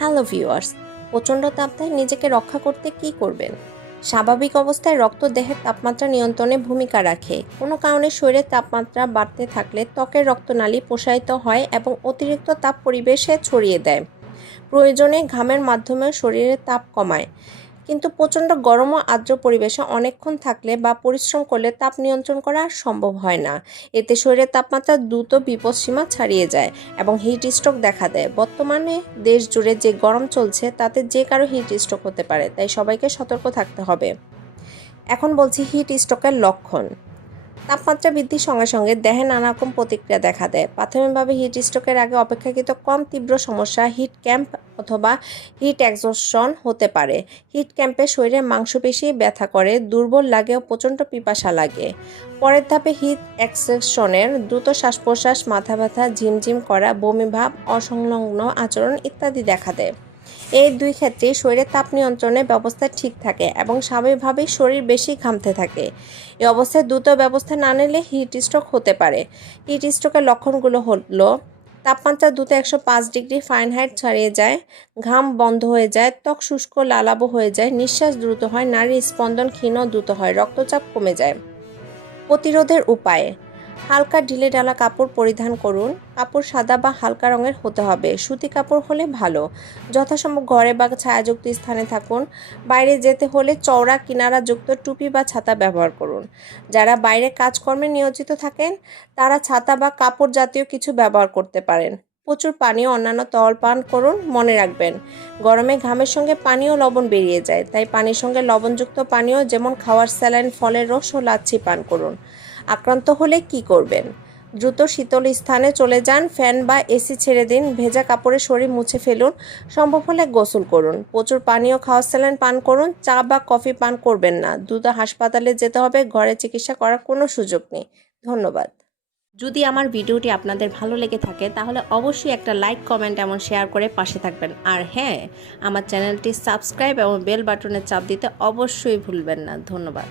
Hello viewers, প্রচণ্ড তাপদাহে নিজেকে রক্ষা করতে কী করবেন? স্বাভাবিক অবস্থায় রক্ত দেহের তাপমাত্রা নিয়ন্ত্রণে ভূমিকা রাখে। কোনো কারণে শরীরের তাপমাত্রা বাড়তে থাকলে ত্বকের রক্তনালী প্রসারিত হয় এবং অতিরিক্ত তাপ পরিবেশে ছড়িয়ে দেয়। প্রয়োজনে ঘামের মাধ্যমে শরীরের তাপ কমায়। কিন্তু প্রচণ্ড গরম ও আর্দ্র পরিবেশে অনেকক্ষণ থাকলে বা পরিশ্রম করলে তাপ নিয়ন্ত্রণ করা সম্ভব হয় না। এতে শরীরের তাপমাত্রা দ্রুত বিপদসীমা ছাড়িয়ে যায় এবং হিট স্ট্রোক দেখা দেয়। বর্তমানে দেশ জুড়ে যে গরম চলছে তাতে যে কারো হিট স্ট্রোক হতে পারে, তাই সবাইকে সতর্ক থাকতে হবে। এখন বলছি হিট স্ট্রোকের লক্ষণ। তাপমাত্রা বৃদ্ধির সঙ্গে সঙ্গে দেহে নানা রকম প্রতিক্রিয়া দেখা দেয়। প্রাথমিকভাবে হিট স্ট্রোকের আগে অপেক্ষাকৃত কম তীব্র সমস্যা হিট ক্যাম্প অথবা হিট এক্সহশন হতে পারে। হিট ক্যাম্পে শরীরের মাংসপেশি ব্যথা করে, দুর্বল লাগে ও প্রচণ্ড পিপাসা লাগে। পরের ধাপে হিট এক্সহশনের দ্রুত শ্বাস প্রশ্বাস, মাথা ব্যথা, ঝিমঝিম করা, বমিভাব, অসংলগ্ন আচরণ ইত্যাদি দেখা দেয়। এই দুই ক্ষেত্রেই শরীরের তাপ নিয়ন্ত্রণের ব্যবস্থা ঠিক থাকে এবং স্বাভাবিকভাবেই শরীর বেশি ঘামতে থাকে। এই অবস্থায় দ্রুত ব্যবস্থা না নিলে হিট স্ট্রোক হতে পারে। হিট স্ট্রোকের লক্ষণগুলো হলো তাপমাত্রা দ্রুত 105 ডিগ্রি ফারেনহাইট ছাড়িয়ে যায়, ঘাম বন্ধ হয়ে যায়, ত্বক শুষ্ক লালাভ হয়ে যায়, নিঃশ্বাস দ্রুত হয়, নাড়ির স্পন্দন ক্ষীণ দ্রুত হয়, রক্তচাপ কমে যায়। প্রতিরোধের উপায়: হালকা ঢিলেঢালা কাপড় পরিধান করুন। কাপড় সাদা বা হালকা রঙের হতে হবে, সুতি কাপড় হলে ভালো। যথাসম্ভব ঘরে বা ছায়াযুক্ত স্থানে থাকুন। বাইরে যেতে হলে চওড়া কিনারাযুক্ত টুপি বা ছাতা ব্যবহার করুন। যারা বাইরে কাজকর্মে নিয়োজিত থাকেন তারা ছাতা বা কাপড় জাতীয় কিছু ব্যবহার করতে পারেন। প্রচুর পানি ও অন্যান্য তরল পান করুন। মনে রাখবেন, গরমে ঘামের সঙ্গে পানি ও লবণ বেরিয়ে যায়, তাই পানির সঙ্গে লবণযুক্ত পানীয় যেমন খাওয়ার স্যালাইন, ফলের রস ও লাচ্ছি পান করুন। আক্রান্ত হলে কি করবেন? দ্রুত শীতল স্থানে চলে যান, ফ্যান বা এসি ছেড়ে দিন, ভেজা কাপড়ে শরীর মুছে ফেলুন, সম্ভব হলে গোসল করুন, প্রচুর পানি ও খাওয়ার স্যালাইন পান করুন, চা বা কফি পান করবেন না, দ্রুত হাসপাতালে যেতে হবে, ঘরে চিকিৎসা করার কোনো সুযোগ নেই। ধন্যবাদ। যদি আমার ভিডিওটি আপনাদের ভালো লেগে থাকে তাহলে অবশ্যই একটা লাইক, কমেন্ট এবং শেয়ার করে পাশে থাকবেন। আর হ্যাঁ, আমার চ্যানেলটি সাবস্ক্রাইব এবং বেল বাটনে চাপ দিতে অবশ্যই ভুলবেন না। ধন্যবাদ।